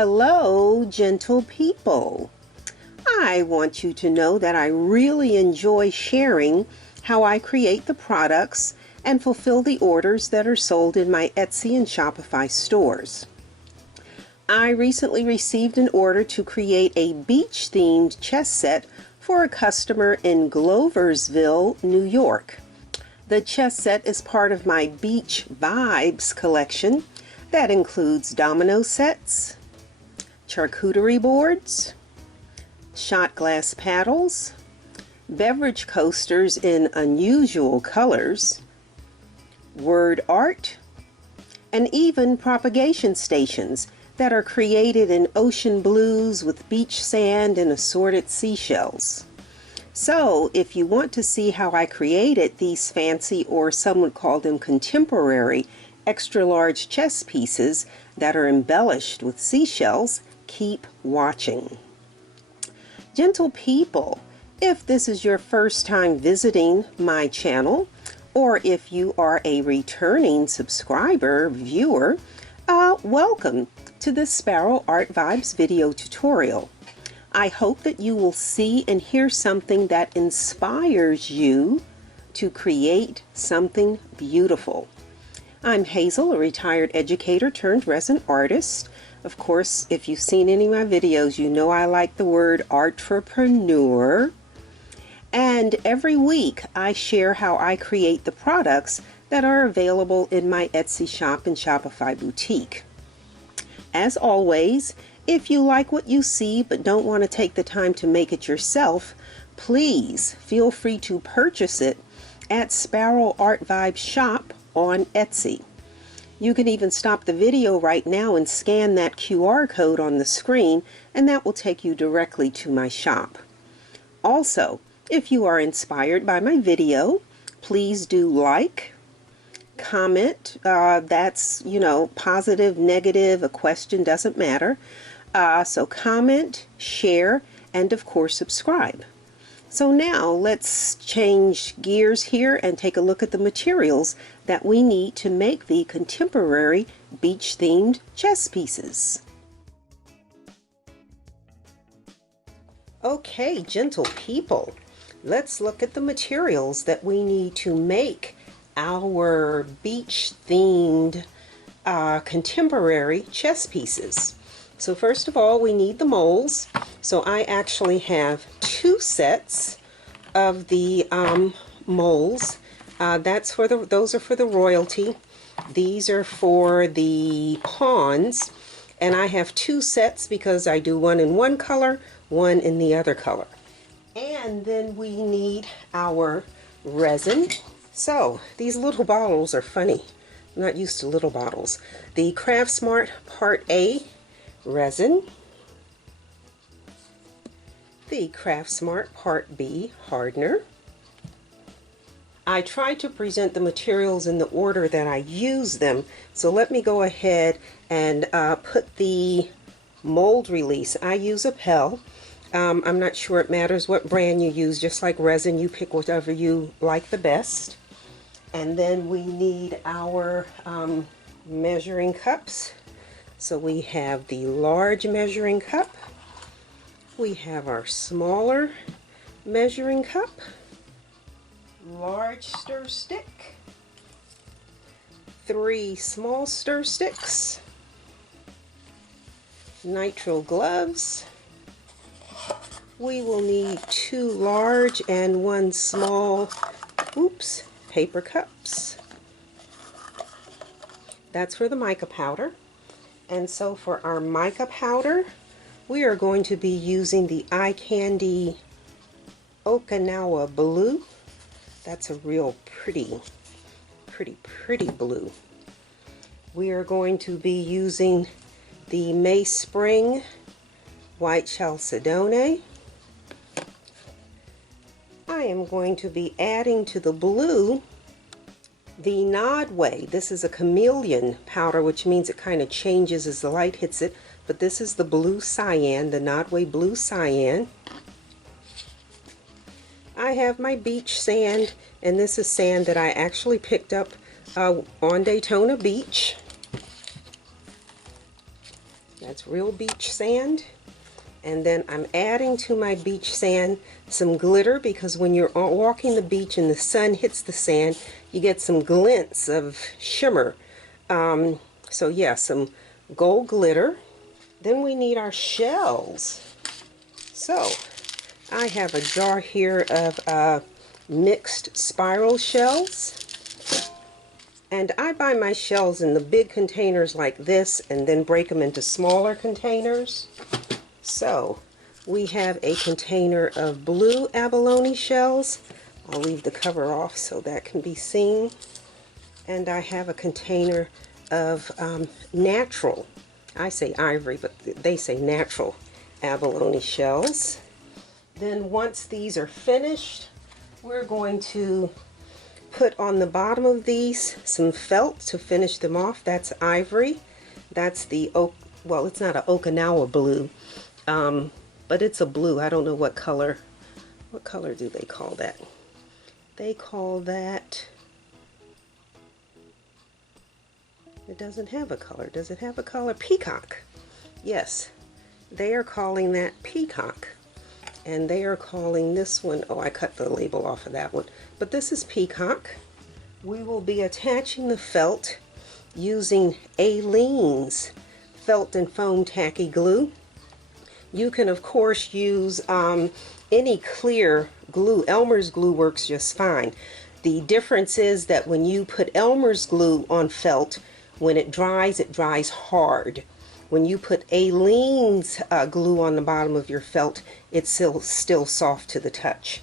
Hello, gentle people. I want you to know that I really enjoy sharing how I create the products and fulfill the orders that are sold in my Etsy and Shopify stores. I recently received an order to create a beach-themed chess set for a customer in Gloversville, New York. The chess set is part of my Beach Vibes collection that includes domino sets, charcuterie boards, shot glass paddles, beverage coasters in unusual colors, word art, and even propagation stations that are created in ocean blues with beach sand and assorted seashells. So, if you want to see how I created these fancy, or some would call them contemporary, extra large chess pieces that are embellished with seashells, keep watching. Gentle people, if this is your first time visiting my channel, or if you are a returning subscriber viewer, welcome to this Sparrow Art Vibes video tutorial. I hope that you will see and hear something that inspires you to create something beautiful. I'm Hazel, a retired educator turned resin artist. Of course, if you've seen any of my videos, you know I like the word artpreneur. And every week I share how I create the products that are available in my Etsy shop and Shopify boutique. As always, if you like what you see but don't want to take the time to make it yourself, please feel free to purchase it at Sparrow Art Vibes Shop on Etsy. You can even stop the video right now and scan that QR code on the screen, and that will take you directly to my shop. Also, if you are inspired by my video, please do like, comment. That's, positive, negative, a question, doesn't matter. So comment, share, and of course subscribe. So now let's change gears here and take a look at the materials that we need to make the contemporary beach-themed chess pieces. Okay, gentle people, let's look at the materials that we need to make our beach-themed contemporary chess pieces. So first of all, we need the molds. So I actually have two sets of the molds. Those are for the royalty. These are for the pawns. And I have two sets because I do one in one color, one in the other color. And then we need our resin. So these little bottles are funny. I'm not used to little bottles. The Craft Smart Part A resin, the Craft Smart Part B hardener. I tried to present the materials in the order that I use them, so let me go ahead and put the mold release. I use a Pell. I'm not sure it matters what brand you use, just like resin, you pick whatever you like the best. And then we need our measuring cups. So we have the large measuring cup, we have our smaller measuring cup, large stir stick, 3 small stir sticks, nitrile gloves. We will need 2 large and 1 small, paper cups. That's for the mica powder. And so for our mica powder, we are going to be using the Eye Candy Okinawa blue. That's a real pretty blue. We are going to be using the May Spring White Chalcedone. I am going to be adding to the blue the Nodway. This is a chameleon powder, which means it kind of changes as the light hits it, but this is the blue cyan, the Nodway blue cyan. I have my beach sand, and this is sand that I actually picked up on Daytona Beach. That's real beach sand. And then I'm adding to my beach sand some glitter, because when you're walking the beach and the sun hits the sand, you get some glints of shimmer. So yeah, some gold glitter. Then we need our shells. So I have a jar here of mixed spiral shells. And I buy my shells in the big containers like this and then break them into smaller containers. So we have a container of blue abalone shells. I'll leave the cover off so that can be seen. And I have a container of natural, I say ivory, but they say natural abalone shells. Then once these are finished, we're going to put on the bottom of these some felt to finish them off. That's ivory. That's the oak, well, it's not an Okinawa blue, but it's a blue. I don't know what color. What color do they call that? They call that, it doesn't have a color. Does it have a color? Peacock. Yes, they are calling that peacock. And they are calling this one, oh, I cut the label off of that one, but this is peacock. We will be attaching the felt using Aleene's felt and foam tacky glue. You can of course use any clear glue. Elmer's glue works just fine. The difference is that when you put Elmer's glue on felt, when it dries hard. When you put Aleene's glue on the bottom of your felt, it's still soft to the touch.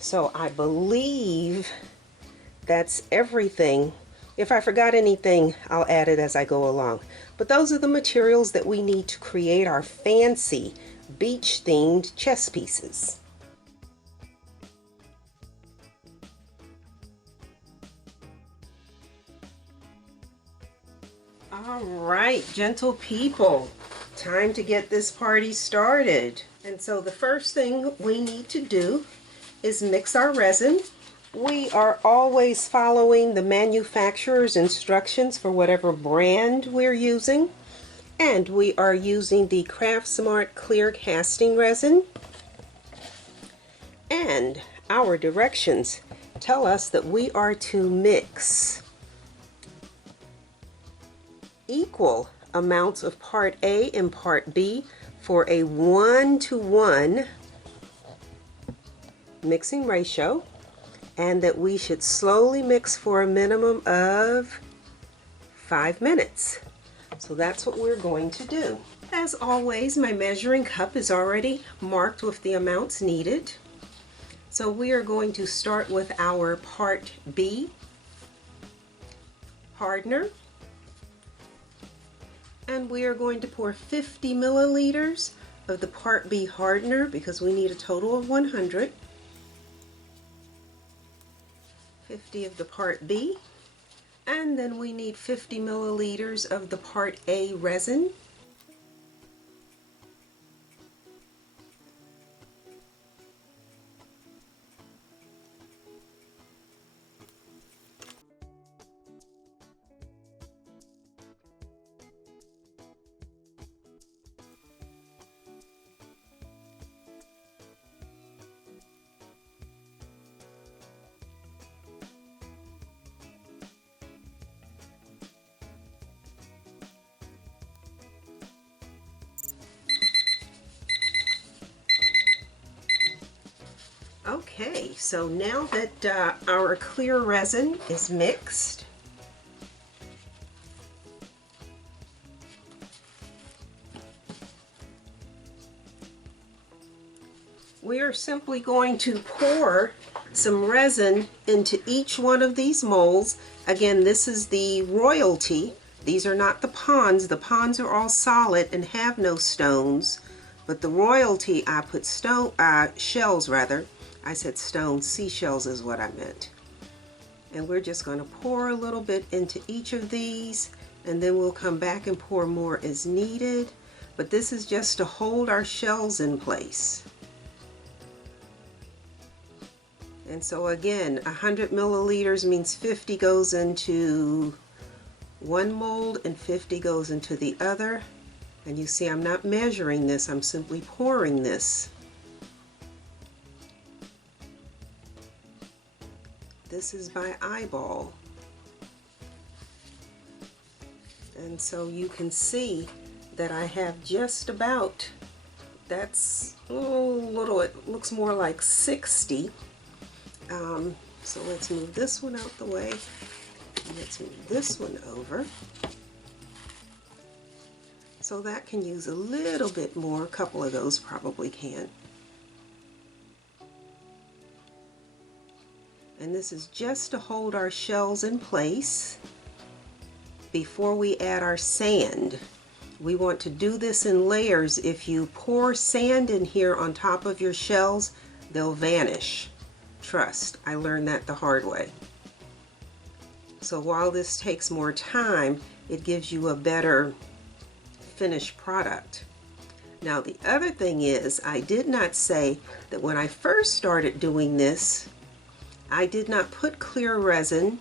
So I believe that's everything. If I forgot anything, I'll add it as I go along. But those are the materials that we need to create our fancy beach-themed chess pieces. All right, gentle people, time to get this party started. And so the first thing we need to do is mix our resin. We are always following the manufacturer's instructions for whatever brand we're using. And we are using the Craft Smart Clear Casting Resin. And our directions tell us that we are to mix equal amounts of part A and part B for a 1-to-1 mixing ratio, and that we should slowly mix for a minimum of 5 minutes. So that's what we're going to do. As always, my measuring cup is already marked with the amounts needed. So we are going to start with our part B hardener. And we are going to pour 50 milliliters of the part B hardener because we need a total of 100. 50 of the part B. And then we need 50 milliliters of the part A resin. Okay, so now that our clear resin is mixed, we are simply going to pour some resin into each one of these molds. Again, this is the royalty. These are not the ponds. The ponds are all solid and have no stones, but the royalty, I put shells rather. I said stones, seashells is what I meant. And we're just going to pour a little bit into each of these, and then we'll come back and pour more as needed. But this is just to hold our shells in place. And so again, 100 milliliters means 50 goes into one mold and 50 goes into the other. And you see I'm not measuring this, I'm simply pouring this. This is by eyeball. And so you can see that I have just about, that's a little, it looks more like 60. So let's move this one out the way. Let's move this one over. So that can use a little bit more. A couple of those probably can. And this is just to hold our shells in place before we add our sand. We want to do this in layers. If you pour sand in here on top of your shells, they'll vanish. Trust, I learned that the hard way. So while this takes more time, it gives you a better finished product. Now the other thing is, I did not say that when I first started doing this, I did not put clear resin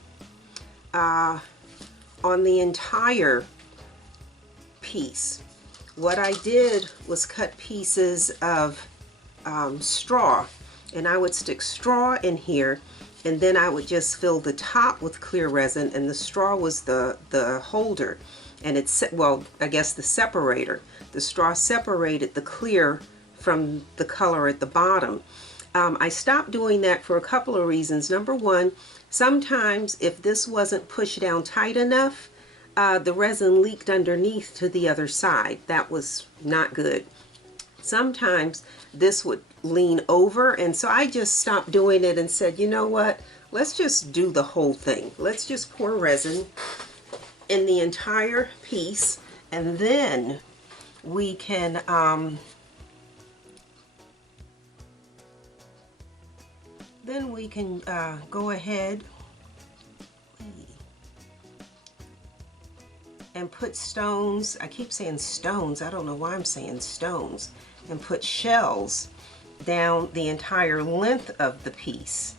on the entire piece. What I did was cut pieces of straw, and I would stick straw in here, and then I would just fill the top with clear resin, and the straw was the holder, and it's, well, I guess the separator. The straw separated the clear from the color at the bottom. I stopped doing that for a couple of reasons. Number one, sometimes if this wasn't pushed down tight enough, the resin leaked underneath to the other side. That was not good. Sometimes this would lean over, and so I just stopped doing it and said, you know what, let's just do the whole thing. Let's just pour resin in the entire piece, and then we can go ahead and put stones. I keep saying stones, I don't know why I'm saying stones, and put shells down the entire length of the piece.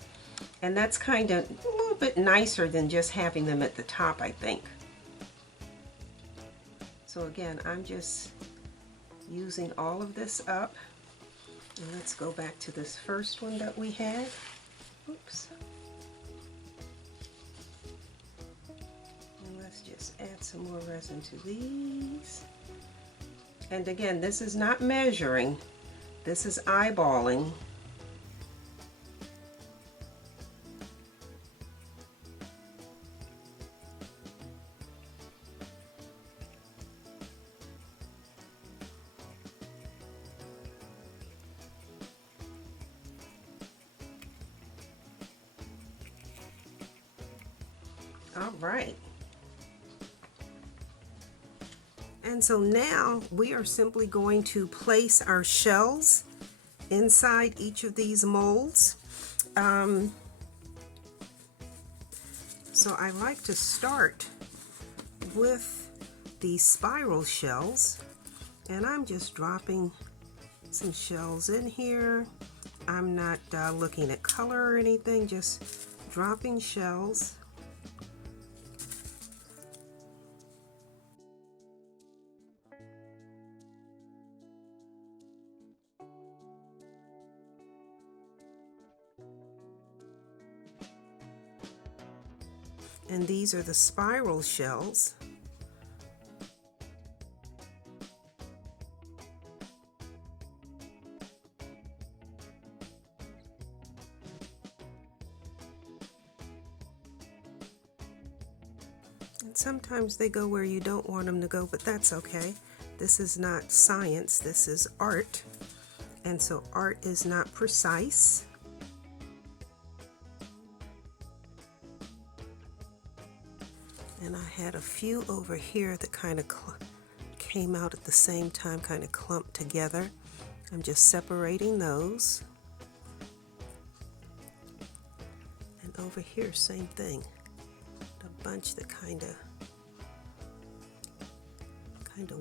And that's kind of a little bit nicer than just having them at the top, I think. So again, I'm just using all of this up. And let's go back to this first one that we had. Oops. And let's just add some more resin to these. And again, this is not measuring, this is eyeballing. All right. And so now we are simply going to place our shells inside each of these molds. So I like to start with the spiral shells, and I'm just dropping some shells in here. I'm not looking at color or anything, just dropping shells. And these are the spiral shells. And sometimes they go where you don't want them to go, but that's okay. This is not science, this is art. And so art is not precise. And I had a few over here that kind of came out at the same time, kind of clumped together. I'm just separating those. And over here, same thing. A bunch that kind of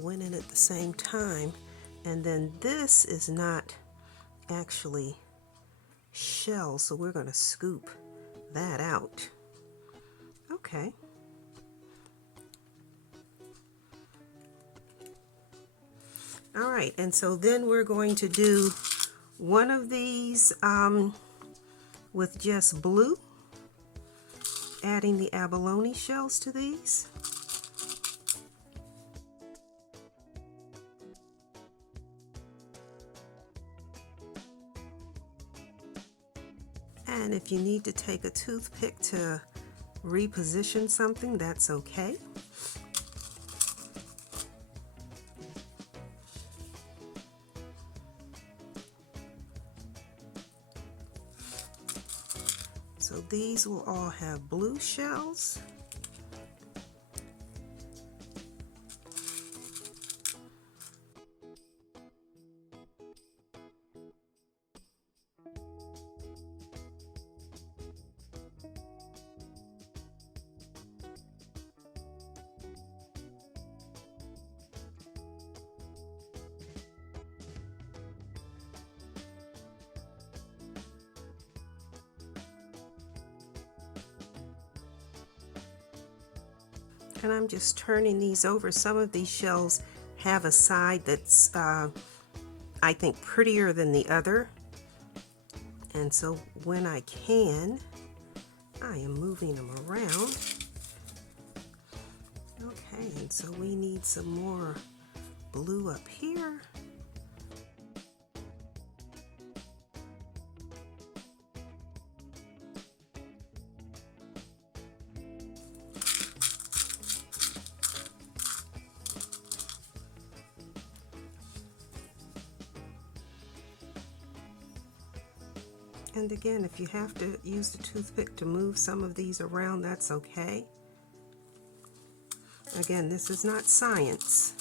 went in at the same time. And then this is not actually shell, so we're going to scoop that out. Okay. All right, and so then we're going to do one of these with just blue, adding the abalone shells to these. And if you need to take a toothpick to reposition something, that's okay. So these will all have blue shells. And I'm just turning these over. Some of these shells have a side that's, I think, prettier than the other. And so when I can, I am moving them around. Okay, and so we need some more blue up here. And again, if you have to use the toothpick to move some of these around, that's okay. Again, this is not science.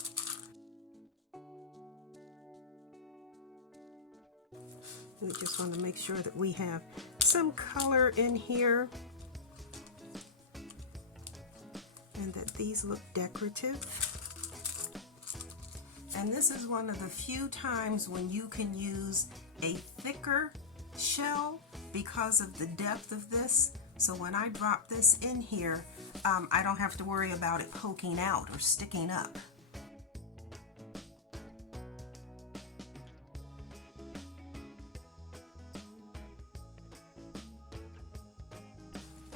We just want to make sure that we have some color in here and that these look decorative. And this is one of the few times when you can use a thicker shell because of the depth of this. So when I drop this in here, I don't have to worry about it poking out or sticking up.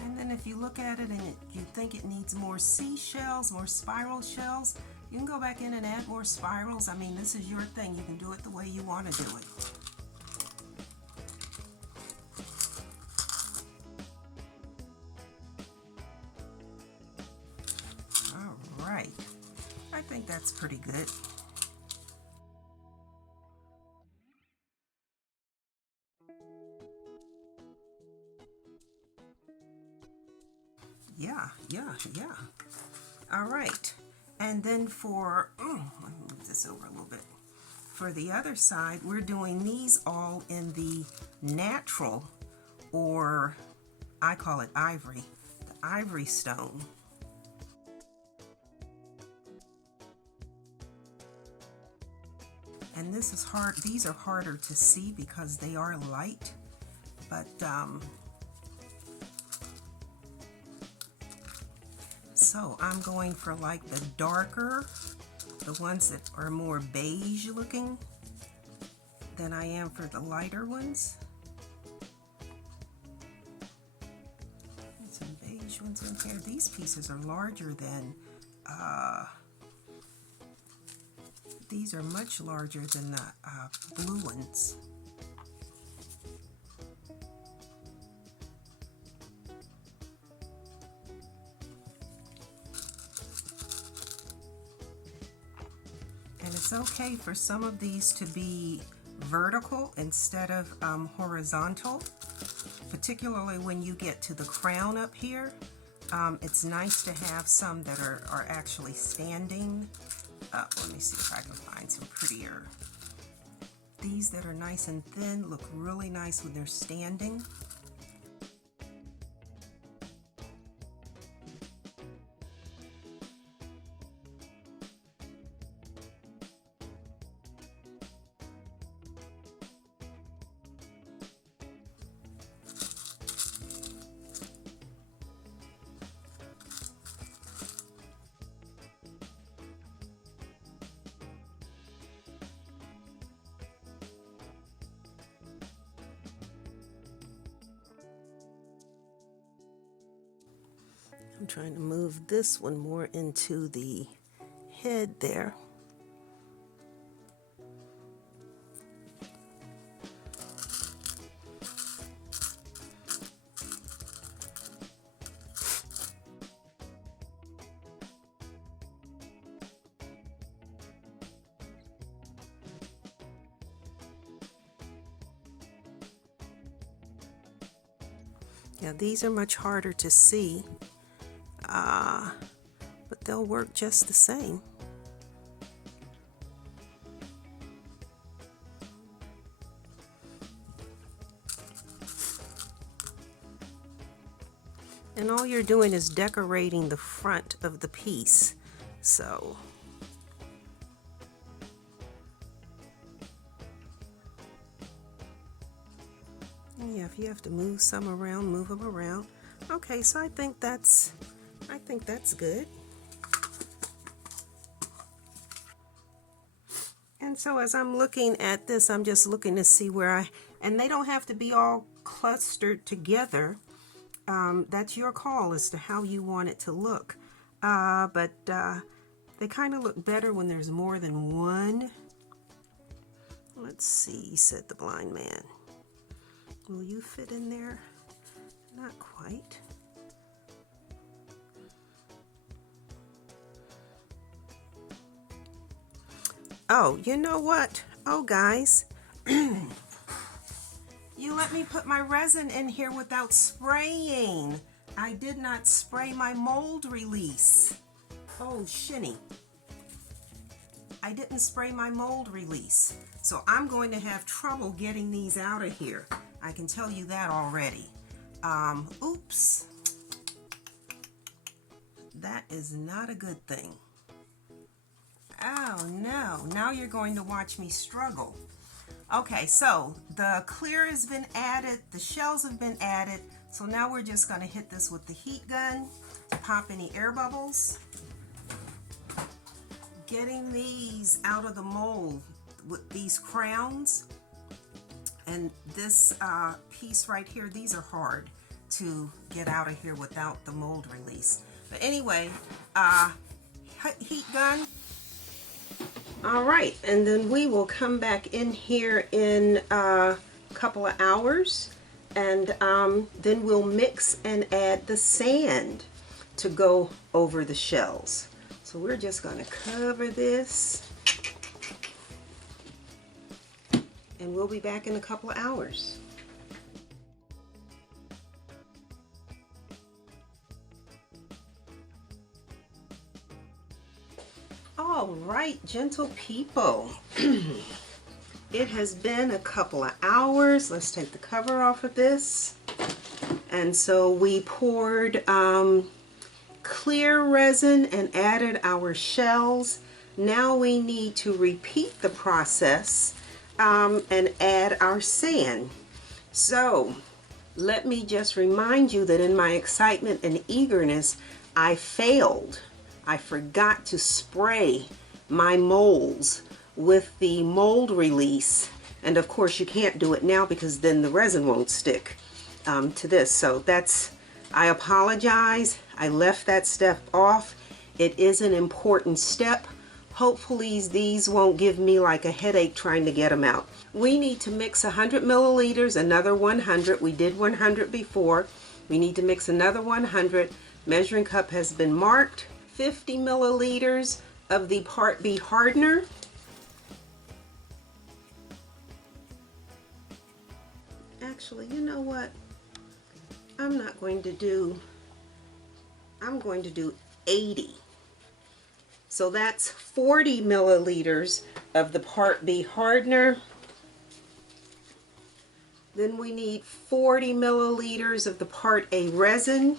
And then if you look at it and you think it needs more seashells, more spiral shells, you can go back in and add more spirals. I mean, this is your thing. You can do it the way you want to do it. Right, I think that's pretty good. Yeah. All right, and then for, let me move this over a little bit. For the other side, we're doing these all in the natural, or I call it ivory, the ivory stone. And this is hard, these are harder to see because they are light, but so I'm going for like the darker, the ones that are more beige looking than I am for the lighter ones. And some beige ones in here. These pieces are larger than these are much larger than the blue ones. And it's okay for some of these to be vertical instead of horizontal, particularly when you get to the crown up here. It's nice to have some that are actually standing up. Let me see if I can find some prettier. These that are nice and thin look really nice when they're standing. I'm trying to move this one more into the head there. Yeah, these are much harder to see, but they'll work just the same. And all you're doing is decorating the front of the piece. So yeah, if you have to move some around, move them around. Okay, so I think that's good. And so as I'm looking at this, I'm just looking to see where and they don't have to be all clustered together. That's your call as to how you want it to look. But they kind of look better when there's more than one. Let's see, said the blind man. Will you fit in there? Not quite. Oh, you know what? Oh, guys. You let me put my resin in here without spraying. I did not spray my mold release. Oh, shinny. I didn't spray my mold release. So I'm going to have trouble getting these out of here. I can tell you that already. Oops. That is not a good thing. Oh no, now you're going to watch me struggle. Okay, so the clear has been added, the shells have been added, so now we're just going to hit this with the heat gun to pop any air bubbles. Getting these out of the mold with these crowns and this piece right here, these are hard to get out of here without the mold release. But anyway, heat gun. All right, and then we will come back in here in a couple of hours, and then we'll mix and add the sand to go over the shells. So we're just going to cover this, and we'll be back in a couple of hours. All right, gentle people. It has been a couple of hours. Let's take the cover off of this. And so we poured clear resin and added our shells. Now we need to repeat the process and add our sand. So let me just remind you that in my excitement and eagerness, I failed. I forgot to spray my molds with the mold release. And of course you can't do it now because then the resin won't stick to this. So I apologize. I left that step off. It is an important step. Hopefully these won't give me like a headache trying to get them out. We need to mix 100 milliliters, another 100. We did 100 before. We need to mix another 100. Measuring cup has been marked. 50 milliliters of the Part B hardener. Actually, you know what? I'm going to do 80. So that's 40 milliliters of the Part B hardener. Then we need 40 milliliters of the Part A resin.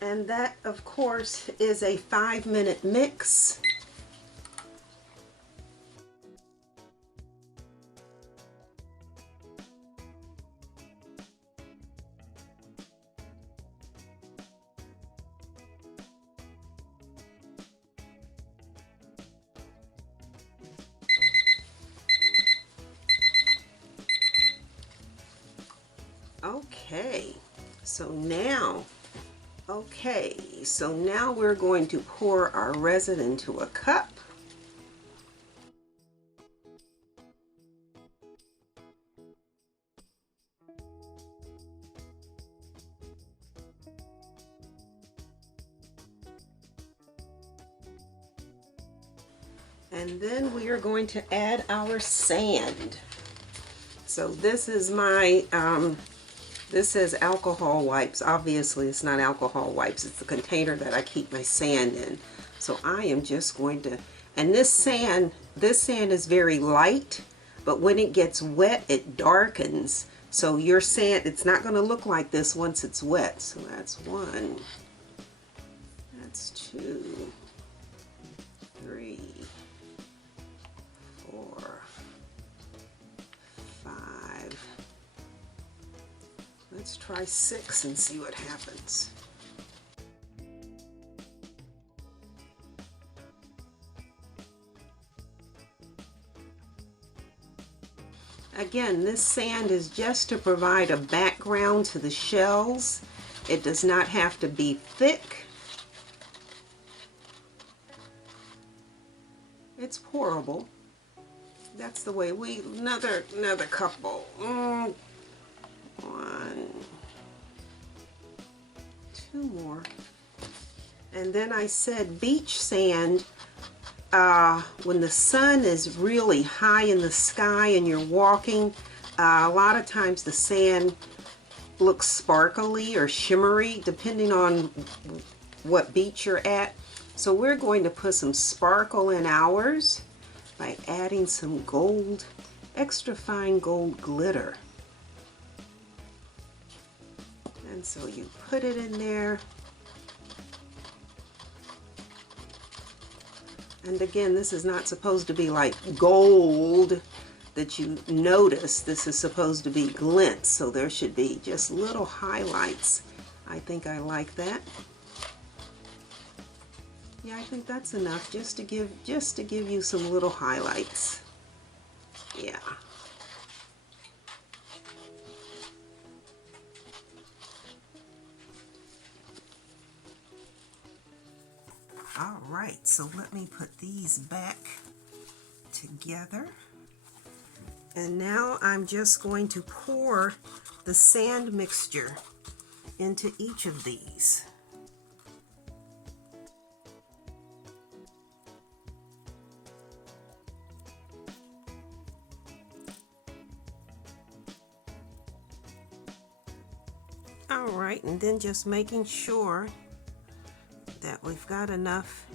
And that, of course, is a 5-minute mix. Okay, so now we're going to pour our resin into a cup. And then we are going to add our sand. So this is my, this says alcohol wipes. Obviously it's not alcohol wipes, it's the container that I keep my sand in. So I am just going to, and this sand is very light, but when it gets wet, it darkens. So your sand, it's not going to look like this once it's wet. So that's 1, that's 2, 3, 4, 5. Let's try 6 and see what happens. Again, this sand is just to provide a background to the shells. It does not have to be thick. It's pourable. That's the way we, another couple. 1, 2 more. And then I said beach sand, when the sun is really high in the sky and you're walking, a lot of times the sand looks sparkly or shimmery depending on what beach you're at. So we're going to put some sparkle in ours by adding some gold, extra fine gold glitter. And so you put it in there. And again, this is not supposed to be like gold that you notice. This is supposed to be glint, so there should be just little highlights. I think I like that. Yeah, I think that's enough just to give you some little highlights. Yeah. All right, so let me put these back together. And now I'm just going to pour the sand mixture into each of these. All right, and then just making sure that we've got enough.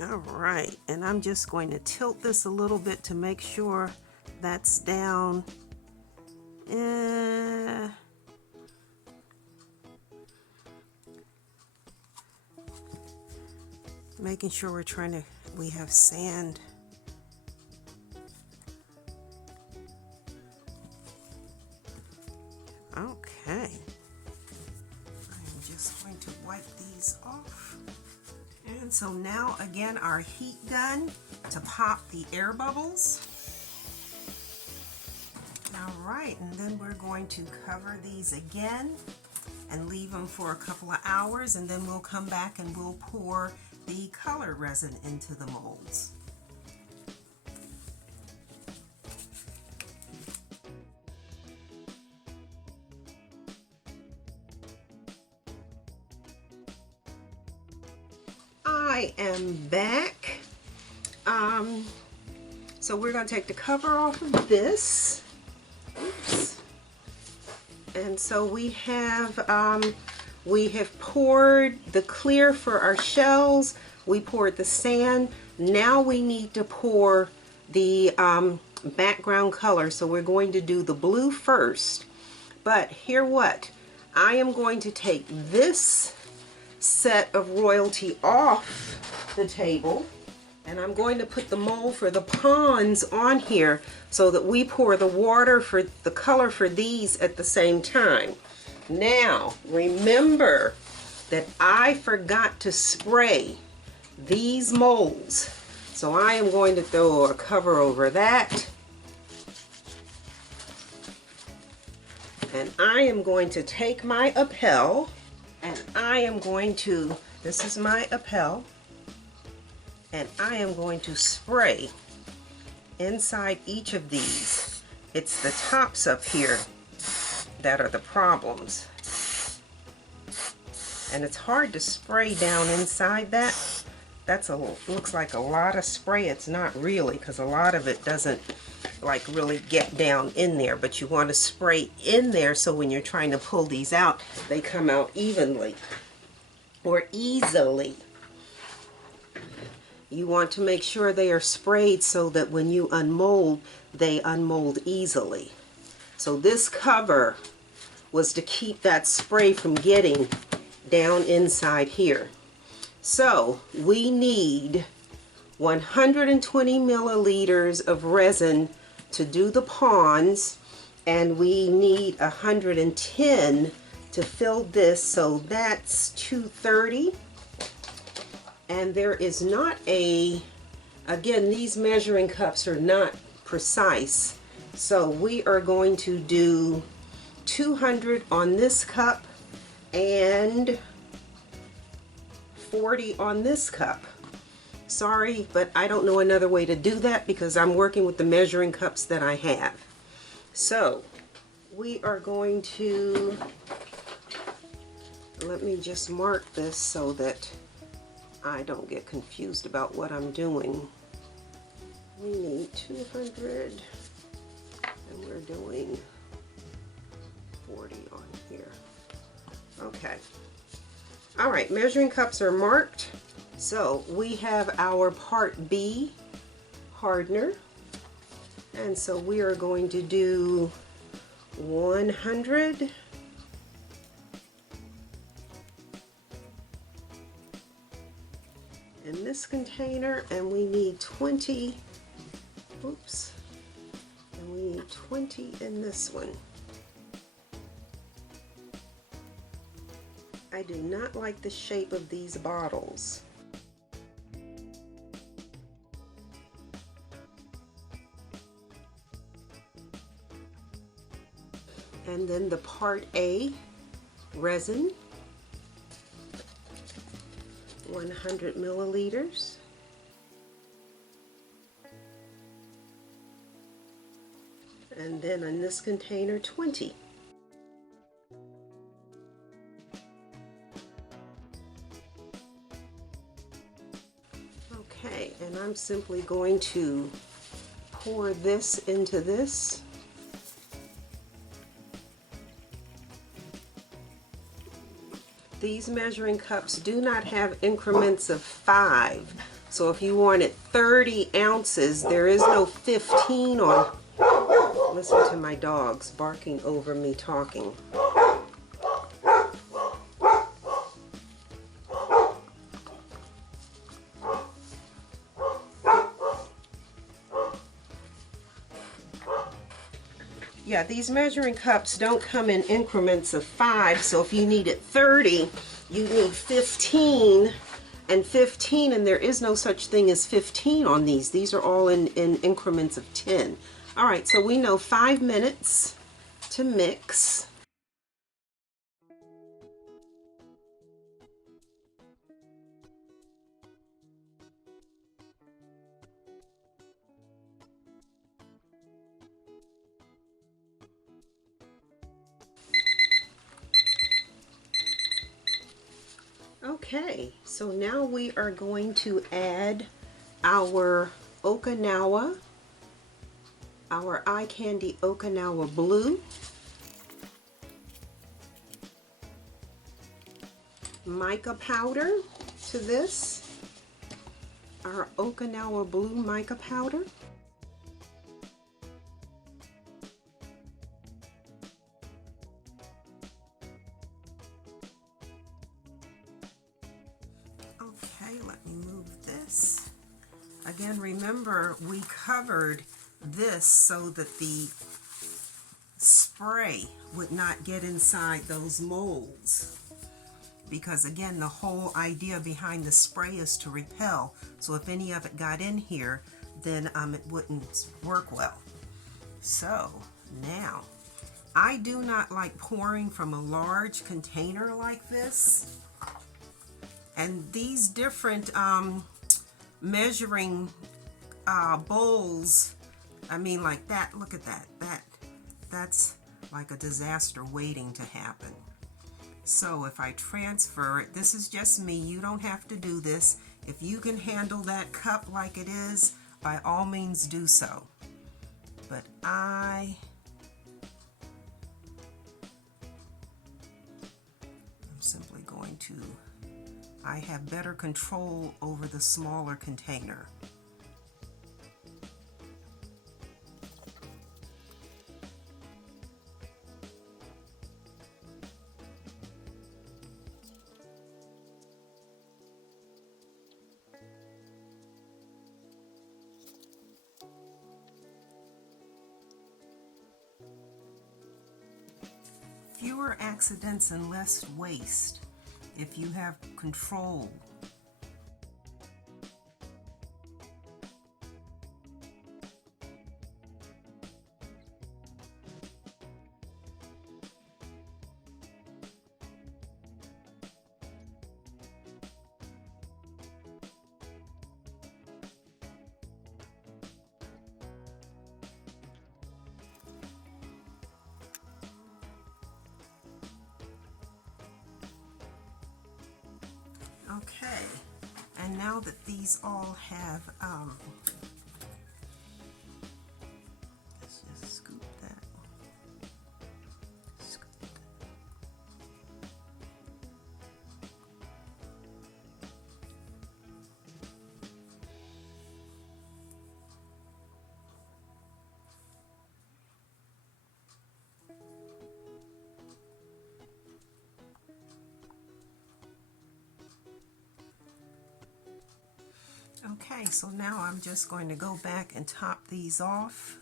All right, and I'm just going to tilt this a little bit to make sure that's down. Making sure we have sand. Okay, I'm just going to wipe these off. And so now again, our heat gun to pop the air bubbles. All right, and then we're going to cover these again and leave them for a couple of hours, and then we'll come back and we'll pour the color resin into the molds. I am back. So we're going to take the cover off of this. Oops. And so we have poured the clear for our shells. We poured the sand. Now we need to pour the background color. So we're going to do the blue first. But hear what? I am going to take this set of royalty off the table, and I'm going to put the mold for the ponds on here so that we pour the water for the color for these at the same time. Now remember that I forgot to spray these molds, So I am going to throw a cover over that. And I am going to take my Appel, and I am going to, this is my Appel, and I am going to spray inside each of these. It's the tops up here that are the problems. And it's hard to spray down inside that. That's looks like a lot of spray. It's not really, because a lot of it doesn't like really get down in there, but you want to spray in there so when you're trying to pull these out, they come out evenly or easily. You want to make sure they are sprayed so that when you unmold, they unmold easily. So this cover was to keep that spray from getting down inside here. So we need 120 milliliters of resin to do the pawns, and we need 110 to fill this, so that's 230. And there is not a, again, these measuring cups are not precise, so we are going to do 200 on this cup and 40 on this cup. Sorry, but I don't know another way to do that because I'm working with the measuring cups that I have. So we are going to, let me just mark this so that I don't get confused about what I'm doing. We need 200 and we're doing 40 on here. Okay. All right, measuring cups are marked. So we have our part B hardener, and so we are going to do 100 in this container, and we need 20, oops, and we need 20 in this one. I do not like the shape of these bottles. And then the part A resin, 100 milliliters. And then in this container, 20. Okay, and I'm simply going to pour this into this. These measuring cups do not have increments of 5. So if you wanted 30 ounces, there is no 15 on. Listen to my dogs barking over me talking. Yeah, these measuring cups don't come in increments of 5, so if you needed 30, you need 15 and 15, and there is no such thing as 15 on these. These are all in increments of 10. All right, so we know 5 minutes to mix. Okay, so now we are going to add our Okinawa, our eye candy Okinawa blue, mica powder to this, our Okinawa blue mica powder. Okay, let me move this. Again, remember we covered this so that the spray would not get inside those molds. because again, the whole idea behind the spray is to repel. So if any of it got in here, then it wouldn't work well. So now, I do not like pouring from a large container like this. And these different measuring bowls, I mean, like that, look at that. That's like a disaster waiting to happen. So if I transfer it, this is just me, you don't have to do this. If you can handle that cup like it is, by all means do so. But I'm simply going to, I have better control over the smaller container. Fewer accidents and less waste if you have control. Okay, and now that these all have, let's just scoop that. Okay, so now I'm just going to go back and top these off.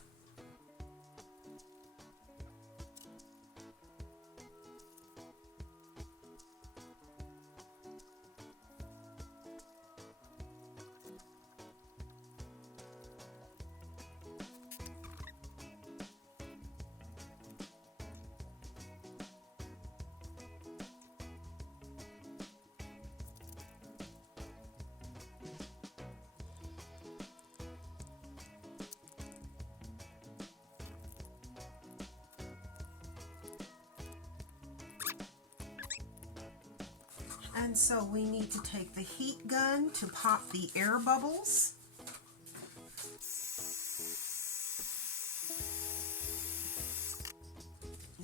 And so we need to take the heat gun to pop the air bubbles.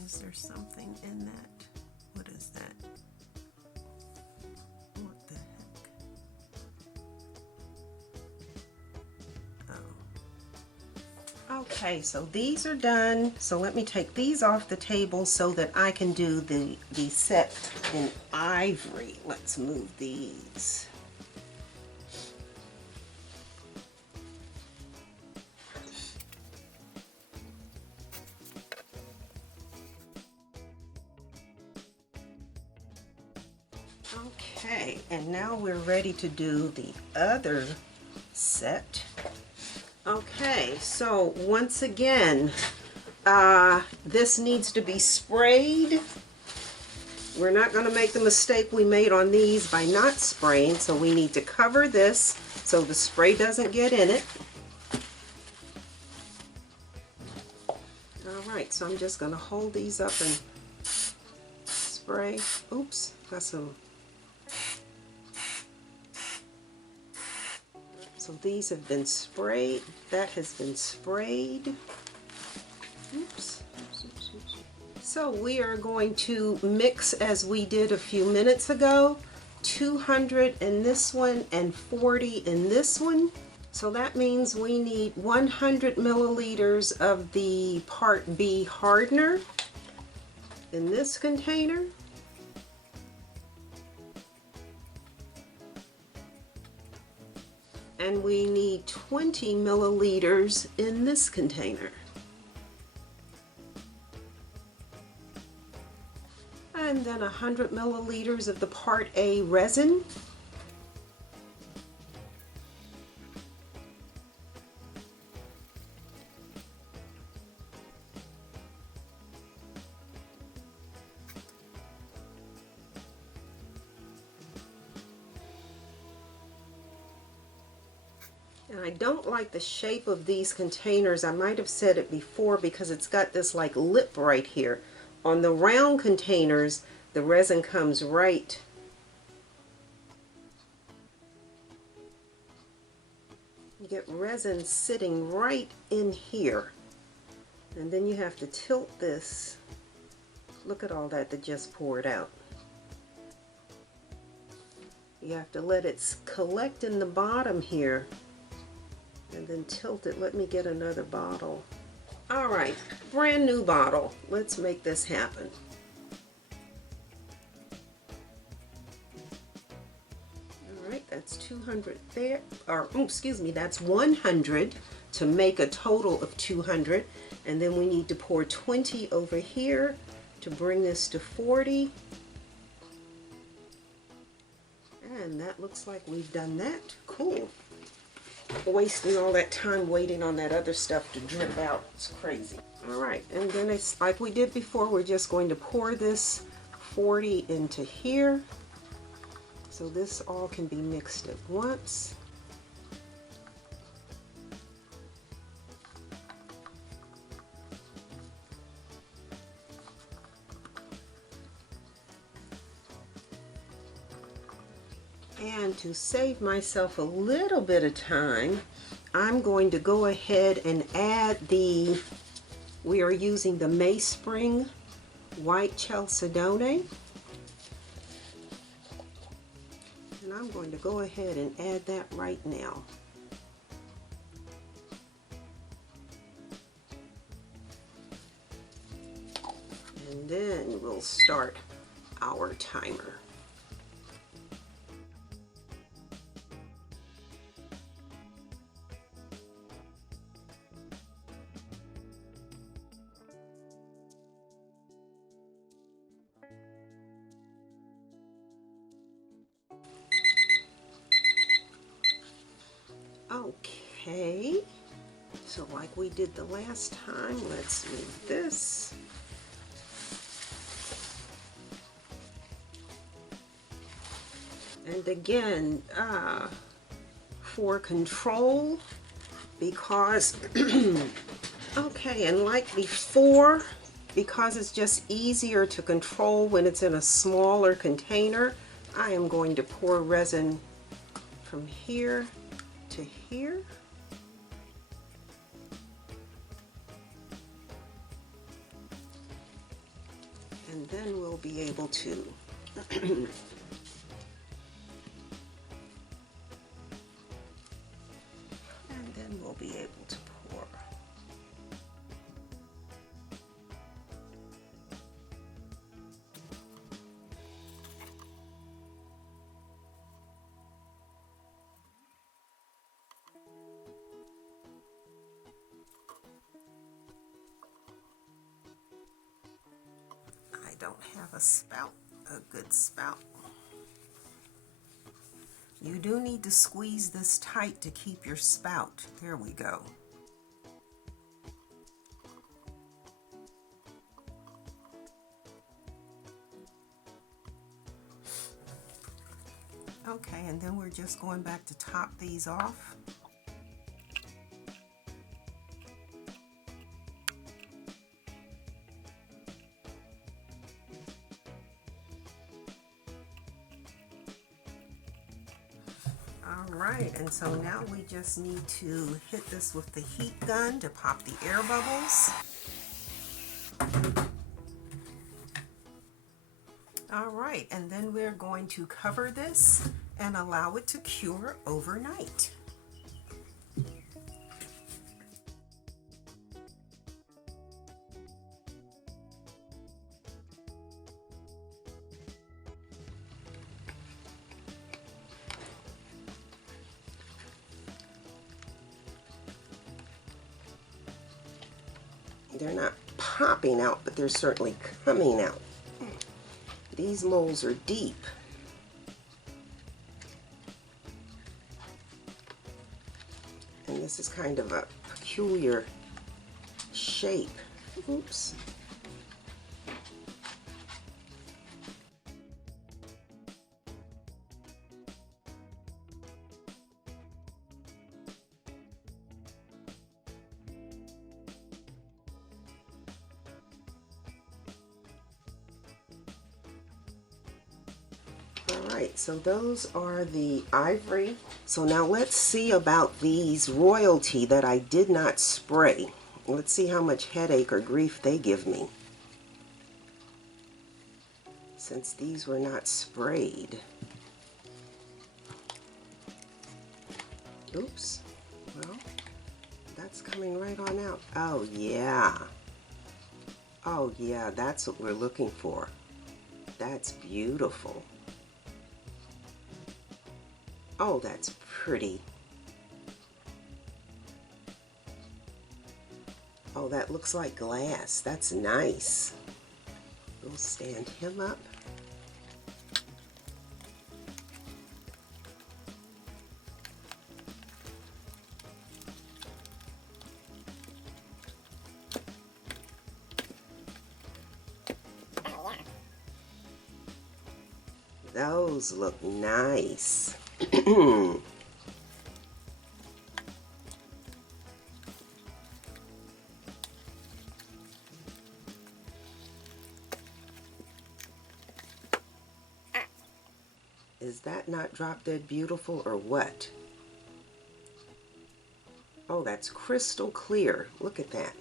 Is there something in that? What is that? What the heck? Oh. Okay, so these are done. So let me take these off the table so that I can do the set in ivory. Let's move these. Okay, and now we're ready to do the other set. Okay, so once again, this needs to be sprayed. We're not going to make the mistake we made on these by not spraying, so we need to cover this so the spray doesn't get in it. Alright, so I'm just going to hold these up and spray. Oops, got some. So these have been sprayed. That has been sprayed. Oops. So we are going to mix as we did a few minutes ago, 200 in this one and 40 in this one. So that means we need 100 milliliters of the Part B hardener in this container. And we need 20 milliliters in this container. And then 100 milliliters of the Part A resin. And I don't like the shape of these containers. I might have said it before because it's got this like lip right here. On the round containers, the resin comes right. You get resin sitting right in here. And then you have to tilt this. Look at all that just poured out. You have to let it collect in the bottom here. And then tilt it. Let me get another bottle. All right, brand new bottle. Let's make this happen. All right, that's 200 there, or excuse me, that's 100 to make a total of 200. And then we need to pour 20 over here to bring this to 40. And that looks like we've done that. Cool. Wasting all that time waiting on that other stuff to drip out. It's crazy. All right, and then it's like we did before, we're just going to pour this 40 into here. So this all can be mixed at once. And to save myself a little bit of time, I'm going to go ahead and add we are using the Mayspring White Chalcedony. And I'm going to go ahead and add that right now. And then we'll start our timer. Okay, so like we did the last time, let's move this. And again, for control, because, okay, and like before, because it's just easier to control when it's in a smaller container, I am going to pour resin from here to here. And then we'll be able to and then we'll be able to pour. I don't have a good spout. You do need to squeeze this tight to keep your spout. There we go. Okay, and then we're just going back to top these off. Alright, and so now we just need to hit this with the heat gun to pop the air bubbles. Alright, and then we're going to cover this and allow it to cure overnight. They're not popping out, but they're certainly coming out. These molds are deep. And this is kind of a peculiar shape. Oops. Alright, so those are the ivory. So now let's see about these royalty that I did not spray. Let's see how much headache or grief they give me, since these were not sprayed. Oops. Well, that's coming right on out. Oh yeah. Oh yeah, that's what we're looking for. That's beautiful. Oh, that's pretty. Oh, that looks like glass. That's nice. We'll stand him up. Those look nice. Is that not drop dead beautiful or what? Oh, that's crystal clear. Look at that.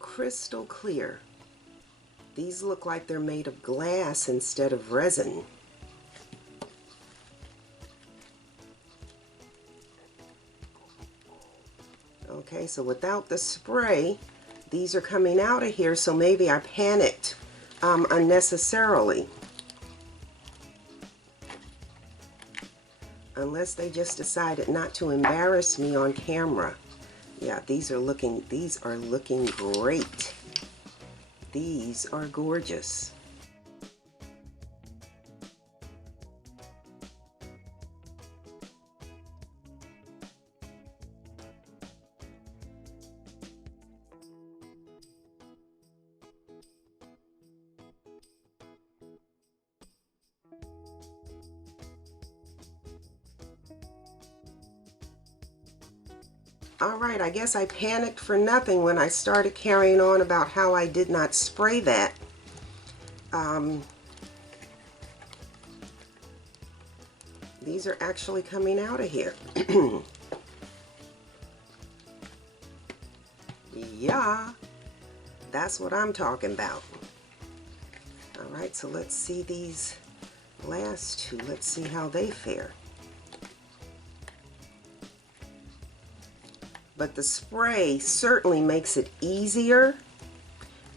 Crystal clear. These look like they're made of glass instead of resin. Okay, so without the spray, these are coming out of here, so maybe I panicked unnecessarily. Unless they just decided not to embarrass me on camera. Yeah, these are looking great. These are gorgeous. Alright, I guess I panicked for nothing when I started carrying on about how I did not spray that. These are actually coming out of here. Yeah, that's what I'm talking about. Alright, so let's see these last two. Let's see how they fare. But the spray certainly makes it easier,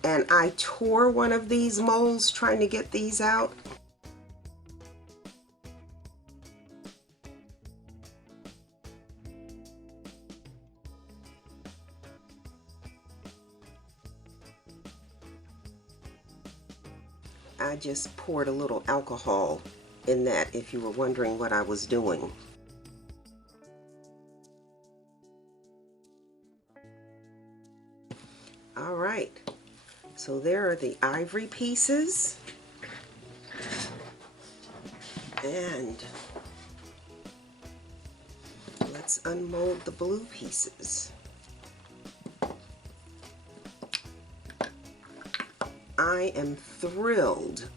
and I tore one of these molds trying to get these out. I just poured a little alcohol in that, if you were wondering what I was doing. Alright, so there are the ivory pieces, and let's unmold the blue pieces. I am thrilled.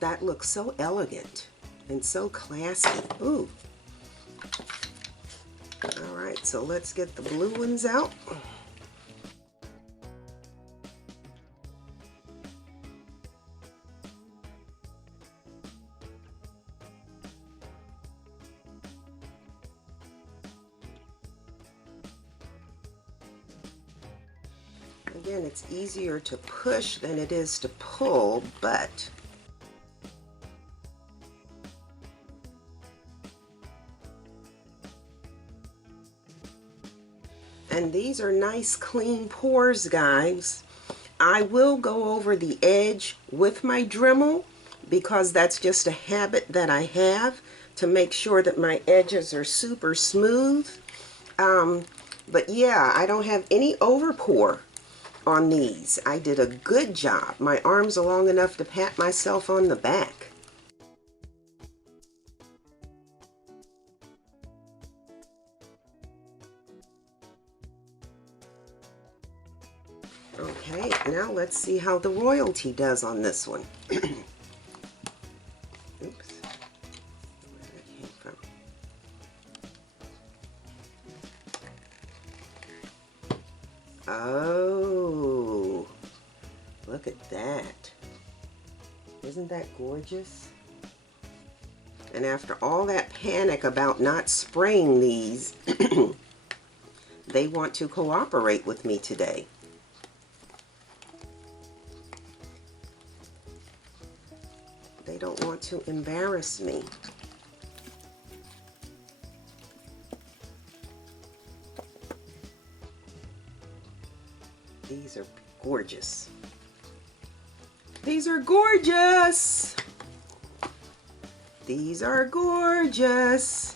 That looks so elegant and so classy. Ooh. Alright, so let's get the blue ones out. Again, it's easier to push than it is to pull, but and these are nice clean pours, guys. I will go over the edge with my Dremel because that's just a habit that I have to make sure that my edges are super smooth. But yeah, I don't have any overpour on these. I did a good job. My arms are long enough to pat myself on the back. Okay, now let's see how the royalty does on this one. Oops. Where that came from. Oh, look at that. Isn't that gorgeous? And after all that panic about not spraying these, they want to cooperate with me today. They don't want to embarrass me. These are gorgeous. These are gorgeous. These are gorgeous.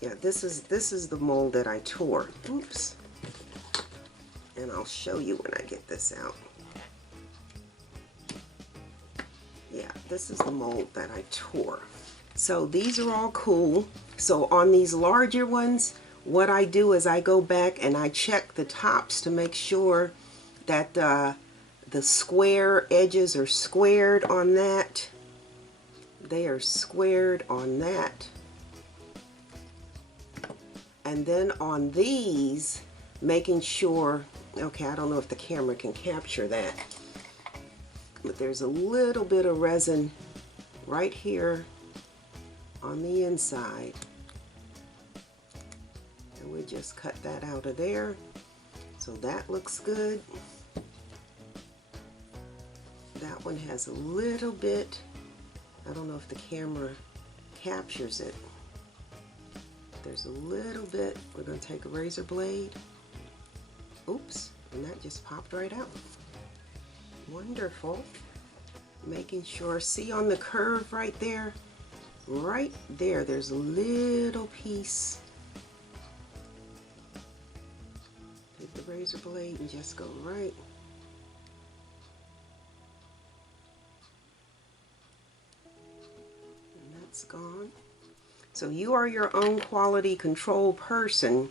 Yeah, this is the mold that I tore. Oops. And I'll show you when I get this out. Yeah, this is the mold that I tore. So these are all cool. So on these larger ones, what I do is I go back and I check the tops to make sure that the square edges are squared on that. They are squared on that. And then on these, making sure, okay, I don't know if the camera can capture that, but there's a little bit of resin right here on the inside. And we just cut that out of there. So that looks good. That one has a little bit, I don't know if the camera captures it. There's a little bit. We're going to take a razor blade. Oops, and that just popped right out. Wonderful. Making sure, see on the curve right there? Right there, there's a little piece. Take the razor blade and just go right. And that's gone. So you are your own quality control person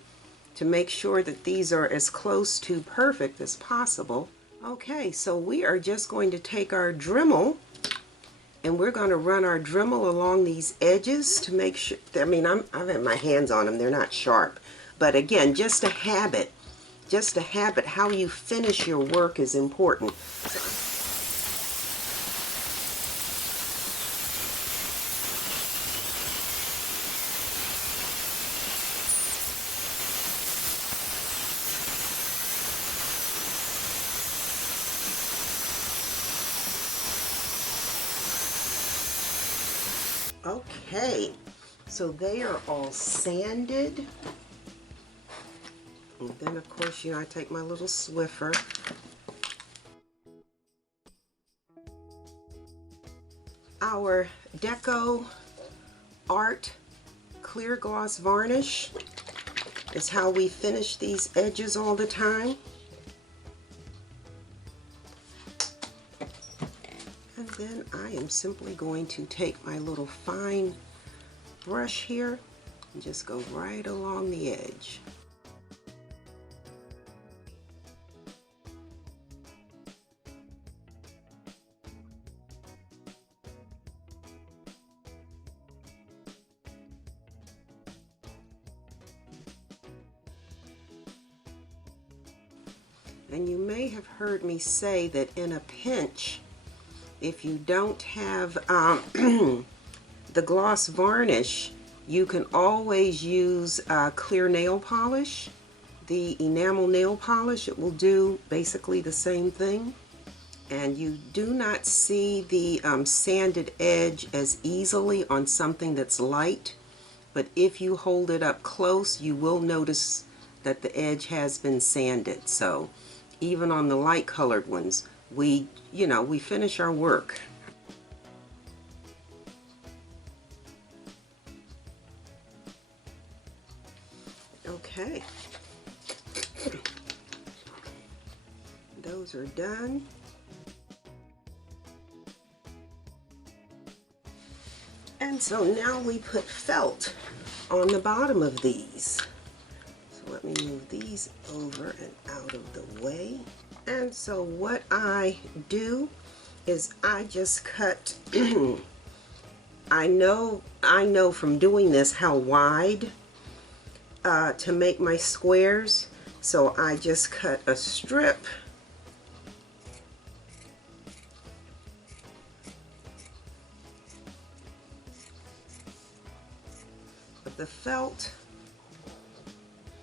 to make sure that these are as close to perfect as possible. Okay, so we are just going to take our Dremel and we're going to run our Dremel along these edges to make sure, I've had my hands on them, they're not sharp. But again, just a habit how you finish your work is important. Okay, so they are all sanded. And then of course, I take my little Swiffer. Our Deco Art Clear Gloss Varnish is how we finish these edges all the time. And then I am simply going to take my little fine brush here and just go right along the edge. And you may have heard me say that in a pinch, if you don't have the gloss varnish, you can always use clear nail polish. The enamel nail polish, it will do basically the same thing. And you do not see the sanded edge as easily on something that's light, but if you hold it up close, you will notice that the edge has been sanded. So even on the light colored ones, we finish our work. Okay, those are done. And so now we put felt on the bottom of these. So let me move these over and out of the way. And so what I do is I just cut, I know from doing this how wide to make my squares. So I just cut a strip of the felt.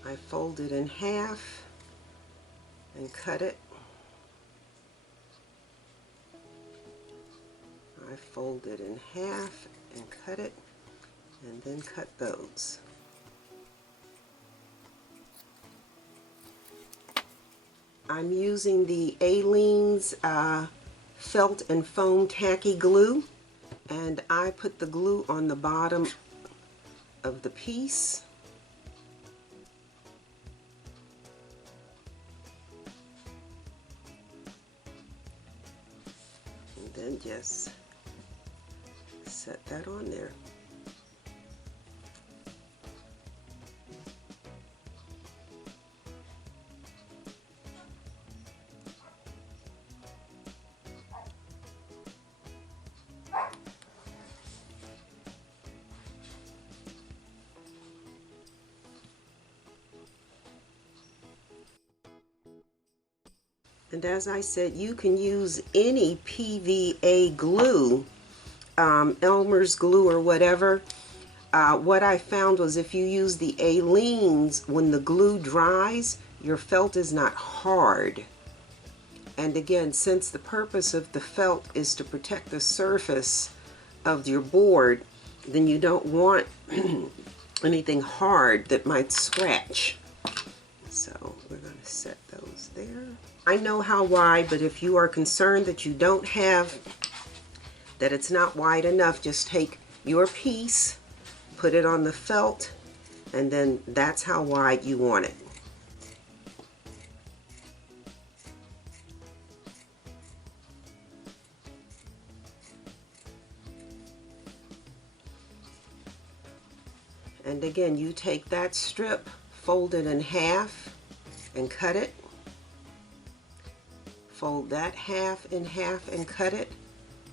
I fold it in half and cut it. I fold it in half and cut it, and then cut those. I'm using the Aleene's felt and foam tacky glue, and I put the glue on the bottom of the piece. And then just set that on there. And as I said, you can use any PVA glue, Elmer's glue or whatever. What I found was if you use the Aleene's, when the glue dries, your felt is not hard. And again, since the purpose of the felt is to protect the surface of your board, then you don't want anything hard that might scratch. So we're going to set those there. I know how wide, but if you are concerned that you don't have, that it's not wide enough, just take your piece, put it on the felt, and then that's how wide you want it. And again, you take that strip, fold it in half, and cut it. Fold that half in half and cut it,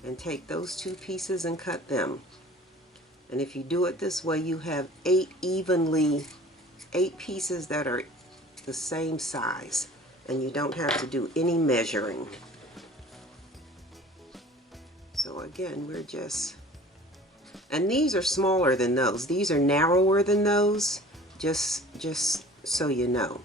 and take those two pieces and cut them. And if you do it this way, you have 8 pieces that are the same size, and you don't have to do any measuring. So again, we're just, and these are smaller than those. These are narrower than those, just so you know.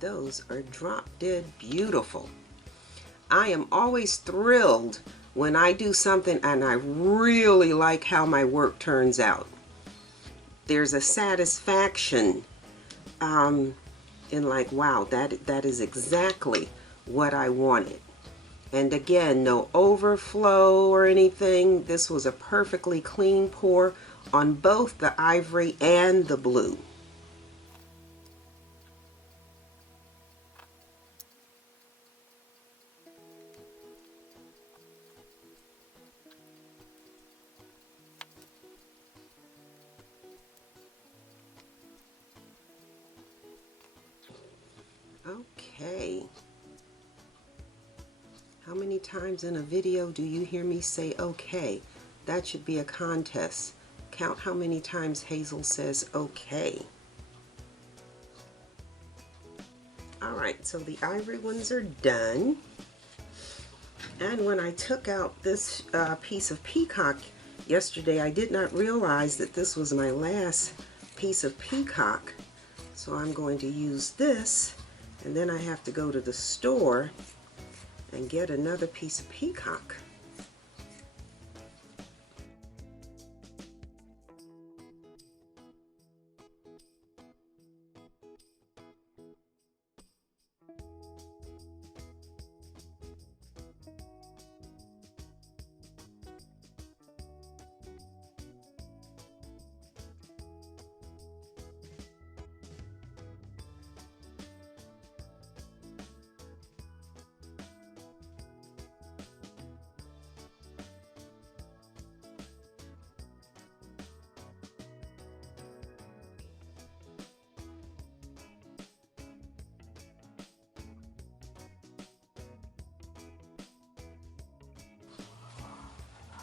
Those are drop dead beautiful. I am always thrilled when I do something and I really like how my work turns out. There's a satisfaction in like, wow, that is exactly what I wanted. And again, no overflow or anything. This was a perfectly clean pour on both the ivory and the blue. Okay. How many times in a video do you hear me say okay? That should be a contest. Count how many times Hazel says okay. Alright, so the ivory ones are done. And when I took out this piece of peacock yesterday, I did not realize that this was my last piece of peacock. So I'm going to use this, and then I have to go to the store and get another piece of peacock.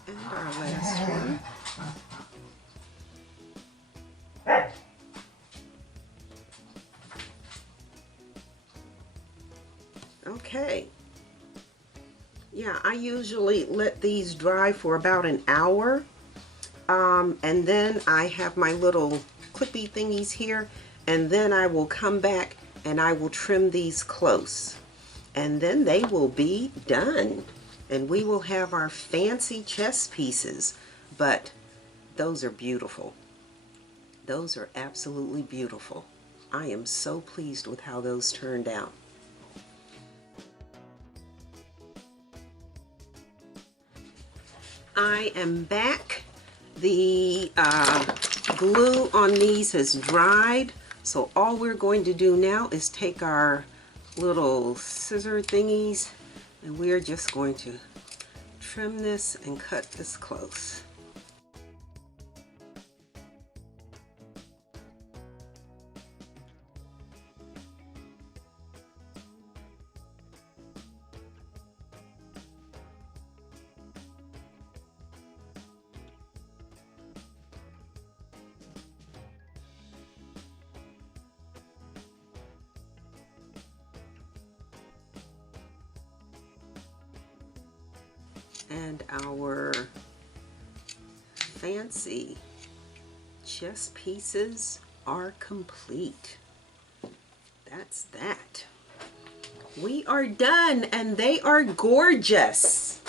And our last one. Okay. Yeah, I usually let these dry for about an hour. And then I have my little clippy thingies here. And then I will come back and I will trim these close. And then they will be done. And we will have our fancy chest pieces. But those are beautiful. Those are absolutely beautiful. I am so pleased with how those turned out. I am back. The glue on these has dried. So all we're going to do now is take our little scissor thingies and we are just going to trim this and cut this close. And our fancy chest pieces are complete. That's that. We are done and they are gorgeous.